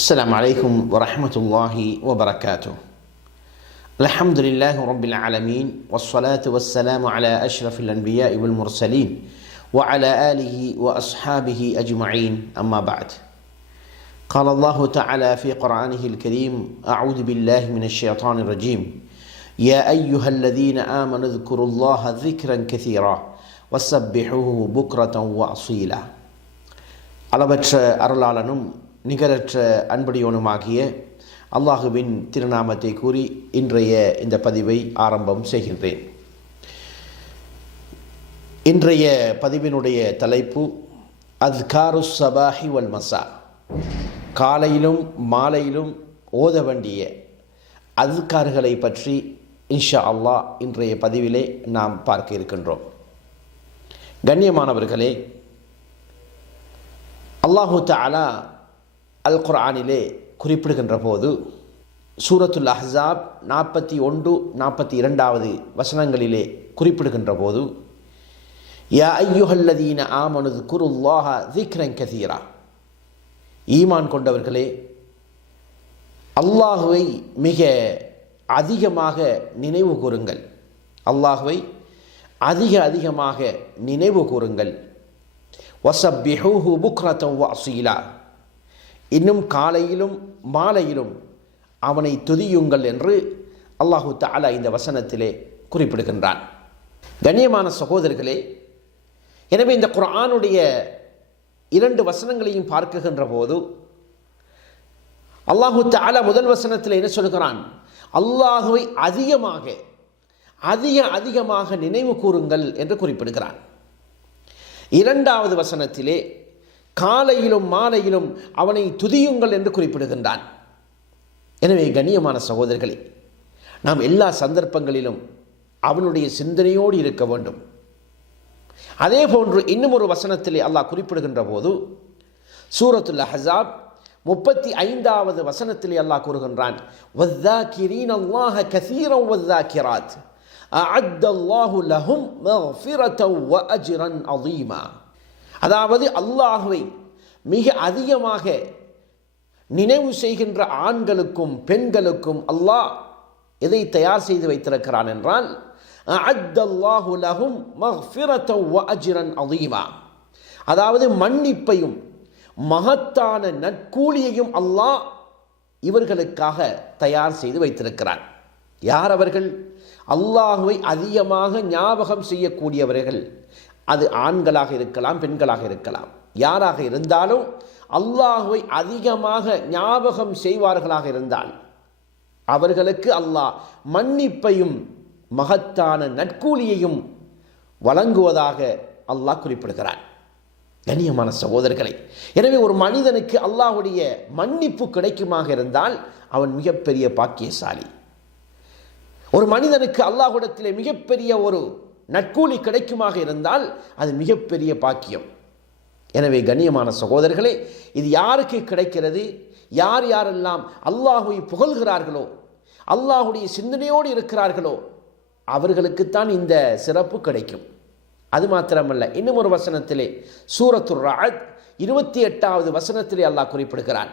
السلام عليكم ورحمة الله وبركاته. الحمد لله رب العالمين والصلاة والسلام على أشرف الأنبياء والمرسلين وعلى آله وأصحابه أجمعين، أما بعد. قال الله تعالى في قرآنه الكريم: أعوذ بالله من الشيطان الرجيم. يا أيها الذين آمنوا اذكروا الله ذكرا كثيرا وسبحوه بكرة وأصيلا. அளவற்ற அருளாளனும் நிகரற்ற அன்புடையவனுமாகிய அல்லாஹுவின் திருநாமத்தை கூறி இன்றைய இந்த பதிவை ஆரம்பம் செய்கின்றேன். இன்றைய பதிவினுடைய தலைப்பு அஸ்காரு ஸபாஹி வல் மஸா, காலையிலும் மாலையிலும் ஓத வேண்டிய அஸ்கார்களை பற்றி இன்ஷா அல்லாஹ் இன்றைய பதிவிலே நாம் பார்க்க இருக்கின்றோம். கண்ணியமானவர்களே, அல்லாஹு தஆலா அல் குர்ஆனிலே குறிப்பிடுகின்ற போது சூரத்துல் அஹ்ஸாப் 41-42 வசனங்களிலே குறிப்பிடுகின்ற போது, யா ஐயுஹல்லதீன ஆமனு ذ்குருல்லாஹ ذிக்ரன் கஸீரா, ஈமான் கொண்டவர்களே, அல்லாஹுவை மிக அதிகமாக நினைவு கூறுங்கள். அல்லாஹுவை அதிகமாக நினைவு கூறுங்கள். வஸப்பிஹூஹு புக்ரத்தன் வஅஸீலா, இன்னும் காலையிலும் மாலையிலும் அவனை துதியுங்கள் என்று அல்லாஹு தஆலா இந்த வசனத்திலே குறிப்பிடுகின்றான். கண்ணியமான சகோதரர்களே, எனவே இந்த குர்ஆனுடைய 2 வசனங்களையும் பார்க்குகின்ற போது அல்லாஹு தஆலா முதல் வசனத்தில் என்ன சொல்கிறான்? அல்லாஹுவை அதிகமாக நினைவு கூறுங்கள் என்று குறிப்பிடுகிறான். 2வது வசனத்திலே காலையிலும் மாலையிலும் அவனை துதியுங்கள் என்று குறிப்பிடுகின்றான். எனவே கண்ணியமான சகோதரர்களே, நாம் எல்லா சந்தர்ப்பங்களிலும் அவனுடைய சிந்தனையோடு இருக்க வேண்டும். அதே போன்று இன்னும் ஒரு வசனத்திலே அல்லாஹ் குறிப்பிடுகின்ற போது சூரத்துல் அஹ்ஸாப் 35வது வசனத்திலே அல்லாஹ் கூறுகின்றான்: வஸ்ஸாகிரீன அல்லாஹ கஸீரன் வஸ்ஸாகிராத் அஅத்தல்லாஹு லஹும் மக்ஃபிரத்தன் வ அஜ்ரன் அஸீமா. அதாவது அல்லாஹுவை மிக அதிகமாக நினைவு செய்கின்ற ஆண்களுக்கும் பெண்களுக்கும் அல்லாஹ் எதை தயார் செய்து வைத்திருக்கிறான் என்றால், அஅத்தல்லாஹு லஹும் மக்ஃபிரத்தன் வ அஜ்ரன் அஸீமா, அதாவது மன்னிப்பையும் மகத்தான நற்கூலியையும் அல்லாஹ் இவர்களுக்காக தயார் செய்து வைத்திருக்கிறான். யார் அவர்கள்? அல்லாஹுவை அதிகமாக ஞாபகம் செய்யக்கூடியவர்கள். அது ஆண்களாக இருக்கலாம், பெண்களாக இருக்கலாம். யாராக இருந்தாலும் அல்லாஹுவை அதிகமாக ஞாபகம் செய்வார்களாக இருந்தால் அவர்களுக்கு அல்லாஹ் மன்னிப்பையும் மகத்தான நற்கூலியையும் வழங்குவதாக அல்லாஹ் குறிப்பிடுகிறான். கண்ணியமான சகோதரர்களை, எனவே ஒரு மனிதனுக்கு அல்லாஹுடைய மன்னிப்பு கிடைக்குமாக இருந்தால் அவன் மிகப்பெரிய பாக்கியசாலி. ஒரு மனிதனுக்கு அல்லாஹ்விடத்திலே மிகப்பெரிய ஒரு நற்கூலி கிடைக்குமாக இருந்தால் அது மிகப்பெரிய பாக்கியம். எனவே கண்ணியமான சகோதரர்களே, இது யாருக்கு கிடைக்கிறது? யாரெல்லாம் அல்லாஹுவை புகழ்கிறார்களோ, அல்லாஹுடைய சிந்தனையோடு இருக்கிறார்களோ அவர்களுக்குத்தான் இந்த சிறப்பு கிடைக்கும். அது மாத்திரமல்ல, இன்னும் ஒரு வசனத்திலே சூரத்துர் ரஅத் 28வது வசனத்திலே அல்லாஹ் குறிப்பிடுகிறான்: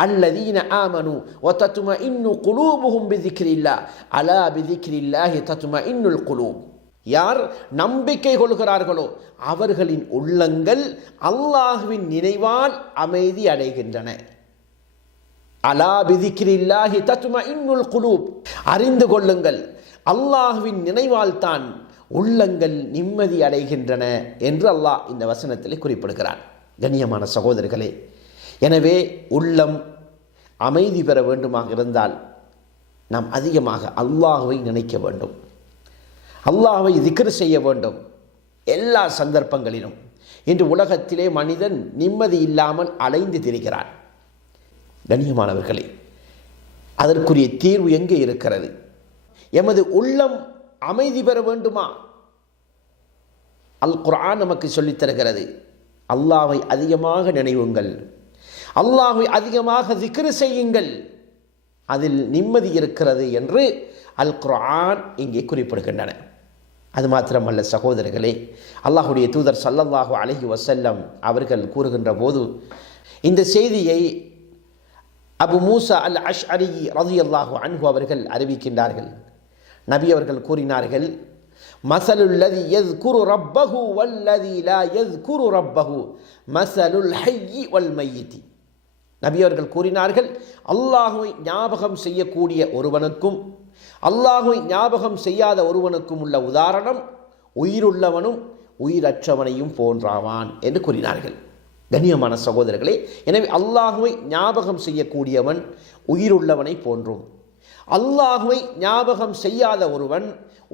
அல்லதீன ஆமனு வ தத்மஇன்னு குலூபுஹும் பிذிக்ரில்லாஹ் அலா பிذிக்ரில்லாஹி தத்மஇன்னுல் குலூப். யார் நம்பிக்கை கொள்கிறார்களோ அவர்களின் உள்ளங்கள் அல்லாஹ்வின் நினைவால் அமைதி அடைகின்றன. அலா பிذிக்ரில்லாஹி தத்மஇன்னுல் குலூப், அறிந்து கொள்ளுங்கள், அல்லாஹ்வின் நினைவால் தான் உள்ளங்கள் நிம்மதி அடைகின்றன என்று அல்லாஹ் இந்த வசனத்தில் குறிப்பிடுகிறான். கண்ணியமான சகோதரர்களே, எனவே உள்ளம் அமைதி பெற வேண்டுமாக இருந்தால் நாம் அதிகமாக அல்லாஹுவை நினைக்க வேண்டும், அல்லாஹுவை திக்ர் செய்ய வேண்டும் எல்லா சந்தர்ப்பங்களிலும். இன்று உலகத்திலே மனிதன் நிம்மதி இல்லாமல் அலைந்து திரிகிறான். கண்ணியமானவர்களே, அதற்குரிய தீர்வு எங்கே இருக்கிறது? எமது உள்ளம் அமைதி பெற வேண்டுமா? அல் குர்ஆன் நமக்கு சொல்லித் தருகிறது, அல்லாஹ்வை அதிகமாக நினைவுங்கள், அல்லாஹ்வை அதிகமாக திக்ர் செய்யுங்கள், அதில் நிம்மதி இருக்கிறது என்று அல் குர்ஆன் இங்கே குறிப்பிடுகின்றன. அது மாத்திரமல்ல சகோதரர்களே, அல்லாஹுடைய தூதர் ஸல்லல்லாஹு அலைஹி வஸல்லம் அவர்கள் கூறுகின்ற போது இந்த செய்தியை அபு மூசா அல் அஷ்அரி ரலியல்லாஹு அன்ஹு அவர்கள் அறிவிக்கின்றார்கள், நபி அவர்கள் கூறினார்கள், மஸலுல் லதி யஸ்குரு ரப்பஹு வல்லதி லா யஸ்குரு ரப்பஹு மஸலுல் ஹய்யி வல் மய்யித். நபி அவர்கள் கூறினார்கள், அல்லாஹ்வை ஞாபகம் செய்யக்கூடிய ஒருவனுக்கும் அல்லாஹ்வை ஞாபகம் செய்யாத ஒருவனுக்கும் உள்ள உதாரணம் உயிருள்ளவனும் உயிரற்றவனையும் போன்றாவான் என்று கூறினார்கள். கண்ணியமான சகோதரர்களே, எனவே அல்லாஹ்வை ஞாபகம் செய்யக்கூடியவன் உயிருள்ளவனை போன்றும், அல்லாஹ்வை ஞாபகம் செய்யாத ஒருவன்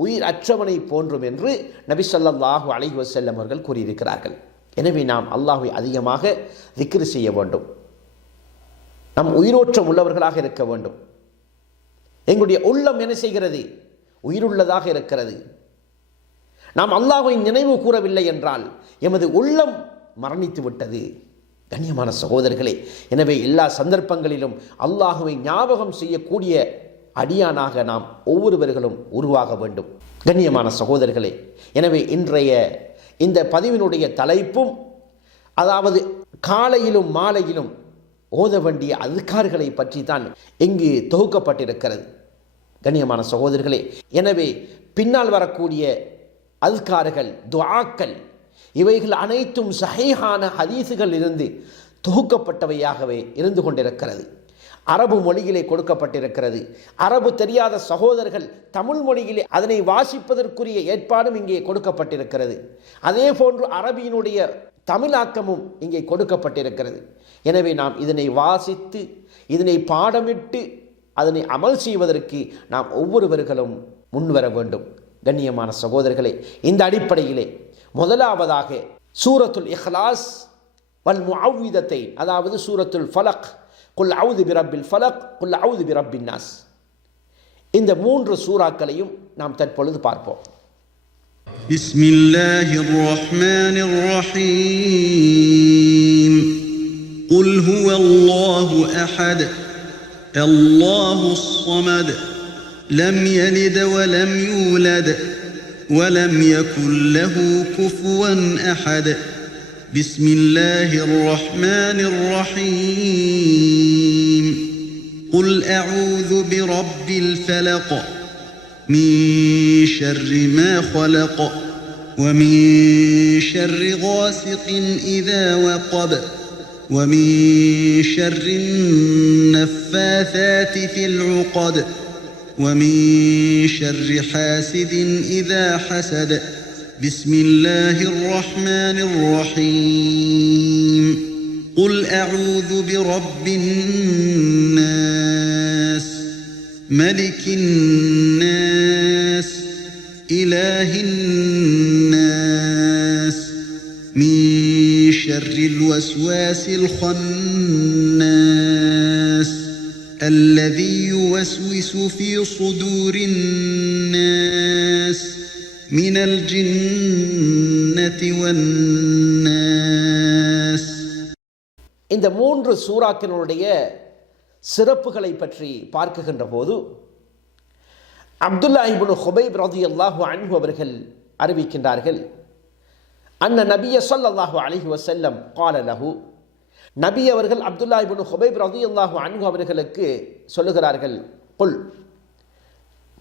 உயிர் அற்றவனை போன்றும் என்று நபி ஸல்லல்லாஹு அலைஹி வஸல்லம் அவர்கள் கூறியிருக்கிறார்கள். எனவே நாம் அல்லாஹ்வை அதிகமாக திக்ர் செய்ய வேண்டும். நம் உயிரோற்றம் உள்ளவர்களாக இருக்க வேண்டும். எங்களுடைய உள்ளம் என்ன செய்கிறது? உயிருள்ளதாக இருக்கிறது. நாம் அல்லாஹ்வை நினைவு கூறவில்லை என்றால் எமது உள்ளம் மரணித்து விட்டது. கண்ணியமான சகோதரர்களே, எனவே எல்லா சந்தர்ப்பங்களிலும் அல்லாஹ்வை ஞாபகம் செய்யக்கூடிய அடியானாக நாம் ஒவ்வொருவர்களும் உருவாக வேண்டும். கண்ணியமான சகோதரர்களே, எனவே இன்றைய இந்த பதிவினுடைய தலைப்பும், அதாவது காலையிலும் மாலையிலும் ஓத வேண்டிய அதுக்கார்களை பற்றி தான் இங்கு தொகுக்கப்பட்டிருக்கிறது. கண்ணியமான சகோதரர்களே, எனவே பின்னால் வரக்கூடிய அதுக்கார்கள், துஆக்கள், இவைகள் அனைத்தும் சஹீஹான ஹதீஸுகள் இருந்து தொகுக்கப்பட்டவையாகவே இருந்து கொண்டிருக்கிறது. அரபு மொழியிலே கொடுக்கப்பட்டிருக்கிறது. அரபு தெரியாத சகோதரர்கள் தமிழ் மொழியிலே அதனை வாசிப்பதற்குரிய ஏற்பாடும் இங்கே கொடுக்கப்பட்டிருக்கிறது. அதே போன்று அரபியினுடைய தமிழாக்கமும் இங்கே கொடுக்கப்பட்டிருக்கிறது. எனவே நாம் இதனை வாசித்து இதனை பாடமிட்டு அதனை அமல் செய்வதற்கு நாம் ஒவ்வொருவர்களும் முன்வர வேண்டும். கண்ணியமான சகோதரர்களே, இந்த அடிப்படையிலே முதலாவதாக சூரத்துல் இஹ்லாஸ் வல் முஅவ்விதத்தைன், அதாவது சூரத்துல் ஃபலக், குல் அஊது பிரப்பில் ஃபலக், குல் அஊது பிரப்பின் நாஸ், இந்த 3 சூறாக்களையும் நாம் தற்பொழுது பார்ப்போம். பிஸ்மில்லாஹிர் ரஹ்மானிர் ரஹீம். குல் ஹுவல்லாஹு அஹத், அல்லாஹுஸ் ஸமத், லம் யலித் வலம் யூலத் வலம் யகுல் லஹு குஃபுவன் அஹத். பிஸ்மில்லாஹிர் ரஹ்மானிர் ரஹீம். குல் அஊது பிரப்பில் ஃபலக் من شر ما خلق ومن شر غاسق إذا وقب ومن شر النفاثات في العقد ومن شر حاسد إذا حسد. بسم الله الرحمن الرحيم. قل أعوذ برب الناس ملك الناس إله الناس من شر الوسواس الخناس الذي يوسوس في صدور الناس من الجنة والناس. இந்த 3 சூறாக்களுடைய சிறப்புகளை பற்றி பார்க்குகின்ற போது அப்துல்லா இப்னு ஹுபைப் ரலியல்லாஹு அன்ஹு அவர்கள் அறிவிக்கின்றார்கள், அன்ன நபிய ஸல்லல்லாஹு அலைஹி வஸல்லம் قال له, நபி அவர்கள் அப்துல்லா இப்னு ஹுபைப் ரலியல்லாஹு அன்ஹு அவர்களுக்கு சொல்லுகிறார்கள், குல்,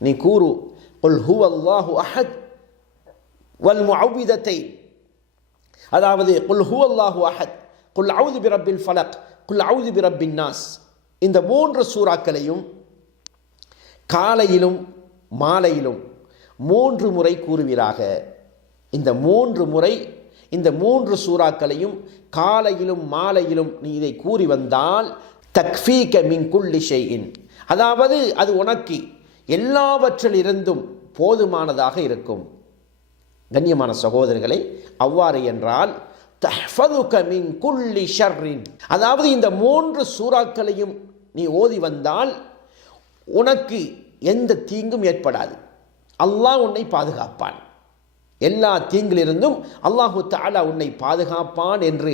நீ கூறு, குல் ஹுவல்லாஹு அஹத் வல் முஅவ்விதத்தைன், அதாவது குல் ஹுவல்லாஹு அஹத், குல் அஊது பிரப்பில் ஃபலக், குல் அஊது பிரப்பின் நாஸ், இந்த 3 சூறாக்களையும் காலையிலும் மாலையிலும் 3 முறை கூறுவீராக. இந்த 3 முறை இந்த 3 சூறாக்களையும் காலையிலும் மாலையிலும் நீ இதை கூறி வந்தால் தக்ஃபீக மின் குல்லி ஷைஇன், அதாவது அது உனக்கு எல்லாவற்றிலிருந்தும் போதுமானதாக இருக்கும். கண்ணியமான சகோதரர்களே, அவ்வாறு என்றால் தஹ்ஃபதுக மின் குல்லி ஷர்ரின், அதாவது இந்த 3 சூறாக்களையும் நீ ஓதி வந்தால் உனக்கு எந்த தீங்கும் ஏற்படாது. அல்லாஹ் உன்னை பாதுகாப்பான், எல்லா தீங்கிலிருந்தும் அல்லாஹு தஆலா உன்னை பாதுகாப்பான் என்று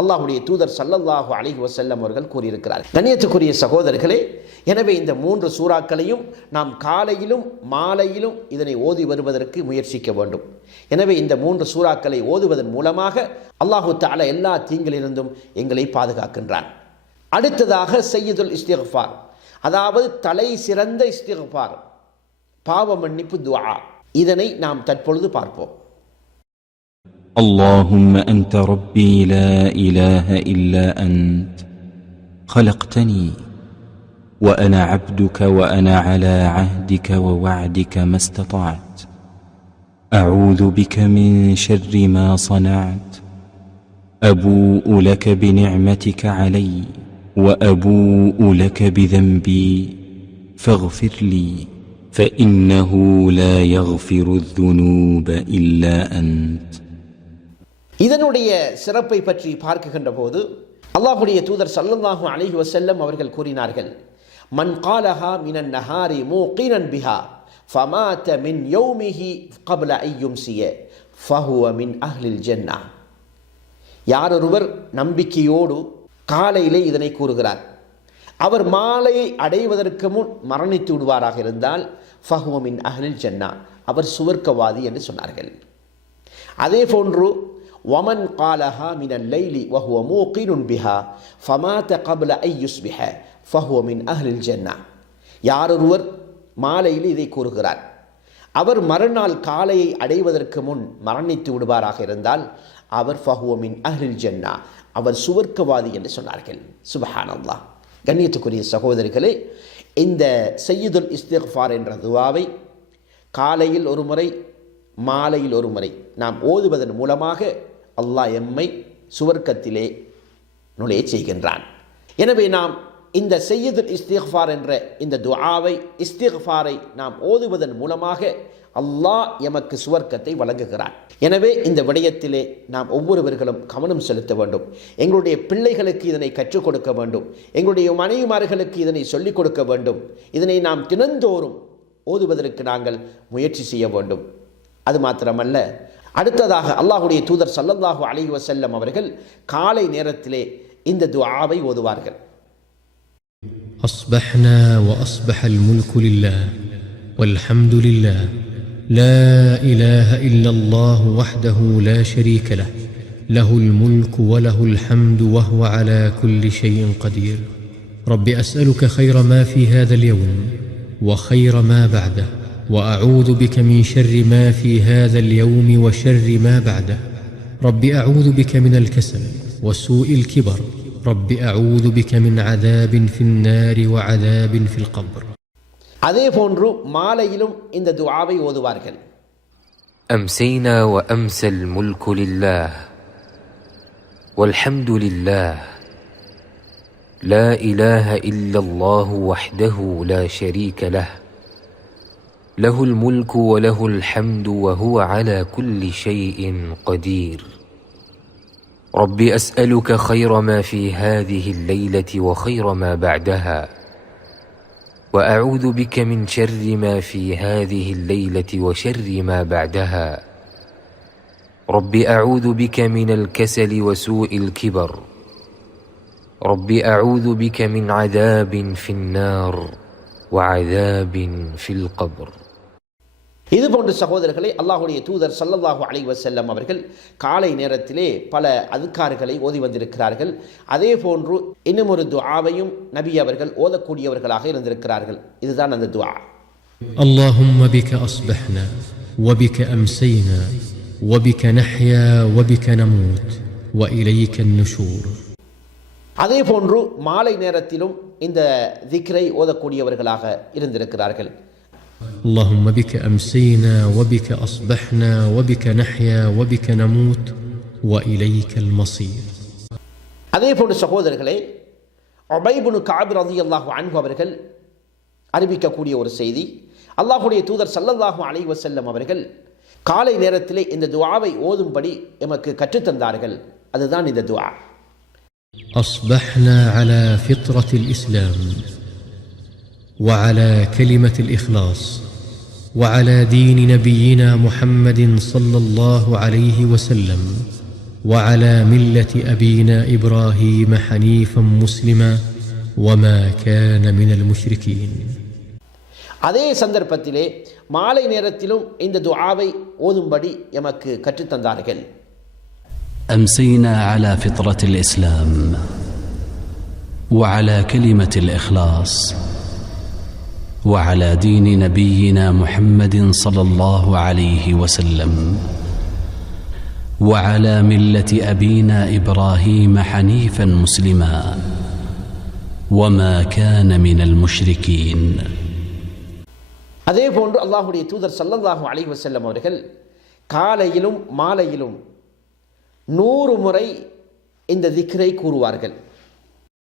அல்லாஹ்வுடைய தூதர் ஸல்லல்லாஹு அலைஹி வஸல்லம் அவர்கள் கூறியிருக்கிறார். கண்ணியத்துக்குரிய சகோதரர்களே, எனவே இந்த 3 சூறாக்களையும் நாம் காலையிலும் மாலையிலும் இதனை ஓதி வருவதற்கு முயற்சிக்க வேண்டும். எனவே இந்த 3 சூறாக்களை ஓதுவதன் மூலமாக அல்லாஹு தஆலா எல்லா தீங்கிலிருந்தும் எங்களை பாதுகாக்கின்றான். அடுத்ததாக சையதுல் இஸ்திக்ஃபார், அதாவது தலை சிறந்த இஸ்திக்ஃபார், பாவ மன்னிப்பு துஆ. இதனை நாம் தற்பொழுது பார்ப்போம். اللهم أنت ربي لا إله إلا أنت خلقتني وأنا عبدك وأنا على عهدك ووعدك ما استطعت أعوذ بك من شر ما صنعت أبوء لك بنعمتك علي وأبوء لك بذنبي فاغفر لي فإنه لا يغفر الذنوب إلا أنت. இதனுடைய சிறப்பை பற்றி பார்க்கின்ற போது அல்லாஹ்வுடைய தூதர் ஸல்லல்லாஹு அலைஹி வஸல்லம் அவர்கள் கூறினார்கள், மன் காலஹா மினன் நஹாரி மூகினன் பிஹா ஃபமாத மின் யௌமிஹி قبل أن يمسي فهو من أهل الجنة. யாரொருவர் நம்பிக்கையோடு காலையிலே இதனை கூறுகிறார், அவர் மாலையை அடைவதற்கு முன் மரணித்து விடுவாராக இருந்தால் ஃபஹுவ மின் அஹ்லில் ஜன்னா, அவர் சுவர்க்கவாதி என்று சொன்னார்கள். அதே போன்று ومن قالها من الليل وهو موقن بها فمات قبل أن يصبح فهو من أهل الجنة. யாரொருவர் மாலையில் இதை கூறுகிறார், அவர் மறுநாள் காலையை அடைவதற்கு முன் மரணித்து விடுவாராக இருந்தால் அவர் ஃபஹுவ மின் அஹ்லில் ஜன்னா, அவர் சுவர்க்கவாதி என்று சொன்னார்கள். சுப்ஹானல்லாஹ். கண்ணியத்துக்குரிய சகோதரிகளே, இந்த சையதுல் இஸ்திக்ஃபார் என்ற துஆவை காலையில் ஒரு முறை மாலையில் ஒரு முறை நாம் ஓதுவதன் மூலமாக அல்லாஹ் எம்மை சுவர்க்கத்திலே நுழைய செய்கின்றான். எனவே நாம் இந்த சையதுல் இஸ்திக்ஃபார் என்ற இந்த துஆவை இஸ்திக்ஃபாரை நாம் ஓதுவதன் மூலமாக அல்லாஹ் எமக்கு சுவர்க்கத்தை வழங்குகிறான். எனவே இந்த விடயத்திலே நாம் ஒவ்வொருவர்களும் கவனம் செலுத்த வேண்டும். எங்களுடைய பிள்ளைகளுக்கு இதனை கற்றுக் கொடுக்க வேண்டும். எங்களுடைய மனைவிமார்களுக்கு இதனை சொல்லிக் கொடுக்க வேண்டும். இதனை நாம் தினந்தோறும் ஓதுவதற்கு நாங்கள் முயற்சி செய்ய வேண்டும். அது மாத்திரமல்ல, அடுத்ததாக அல்லாஹ்வுடைய தூதர் ஸல்லல்லாஹு அலைஹி வஸல்லம் அவர்கள் காலை நேரத்திலே இந்த துஆவை ஓதுவார்கள். أصبحنا وأصبح الملك لله والحمد لله لا إله إلا الله وحده لا شريك له له الملك وله الحمد وهو على كل شيء قدير رب أسألك خير ما في هذا اليوم وخير ما بعده وأعوذ بك من شر ما في هذا اليوم وشر ما بعده رب أعوذ بك من الكسل وسوء الكبر رب أعوذ بك من عذاب في النار وعذاب في القبر. அதே போன்று மாலையிலும் இந்த துஆவை ஓதுவார்கள். أمسينا وأمسى الملك لله والحمد لله لا إله إلا الله وحده لا شريك له له الملك وله الحمد وهو على كل شيء قدير رب أسألك خير ما في هذه الليلة وخير ما بعدها وأعوذ بك من شر ما في هذه الليلة وشر ما بعدها رب أعوذ بك من الكسل وسوء الكبر رب أعوذ بك من عذاب في النار وعذاب في القبر. இது போன்ற சகோதரர்களை அல்லாஹ்வுடைய தூதர் ஸல்லல்லாஹு அலைஹி வஸல்லம் அவர்கள் காலை நேரத்திலே பல அதுக்கார்களை ஓதி வந்திருக்கிறார்கள். அதே போன்று இன்னும் ஒரு துஆவையும் நபி அவர்கள் ஓதக்கூடியவர்களாக இருந்திருக்கிறார்கள். இதுதான் அந்த துஆ. اللهم بك أصبحنا وبك أمسينا وبك نحيا وبك نموت وإليك النشور. அதே போன்று மாலை நேரத்திலும் இந்த திக்ரை ஓதக்கூடியவர்களாக இருந்திருக்கிறார்கள். اللهم بك أمسينا وبك أصبحنا وبك نحيا وبك نموت وإليك المصير. அதே போன்று சகோதரர்களே, உபை இப்னு கஅப் ரலியல்லாஹு அன்ஹு அவர்கள் அறிவிக்கக்கூடிய ஒரு செய்தி, அல்லாஹ்வுடைய தூதர் ஸல்லல்லாஹு அலைஹி வஸல்லம் அவர்கள் காலை நேரத்திலே இந்த துஆவை ஓதும்படி எமக்கு கற்றுத்தந்தார்கள். அதுதான் இந்த துஆ. أصبحنا على فطرة الإسلام وعلى كلمة الإخلاص وعلى دين نبينا محمد صلى الله عليه وسلم وعلى ملة أبينا إبراهيم حنيفا مسلما وما كان من المشركين. அதே சந்தர்ப்பத்திலே மாலை நேரத்திலும் இந்த துஆவை ஓதும்படி எமக்கு أمسينا على فطرة الإسلام وعلى كلمة الإخلاص وعلى دين نبينا محمد صلى الله عليه وسلم وعلى ملة أبينا إبراهيم حنيفا مسلما وما كان من المشركين. அதே போன்று அல்லாஹ்வுடைய தூதர் ஸல்லல்லாஹு அலைஹி வஸல்லம் அவர்கள் காலையிலும் மாலையிலும் 100 முறை இந்த திக்ரை கூறுவார்கள்.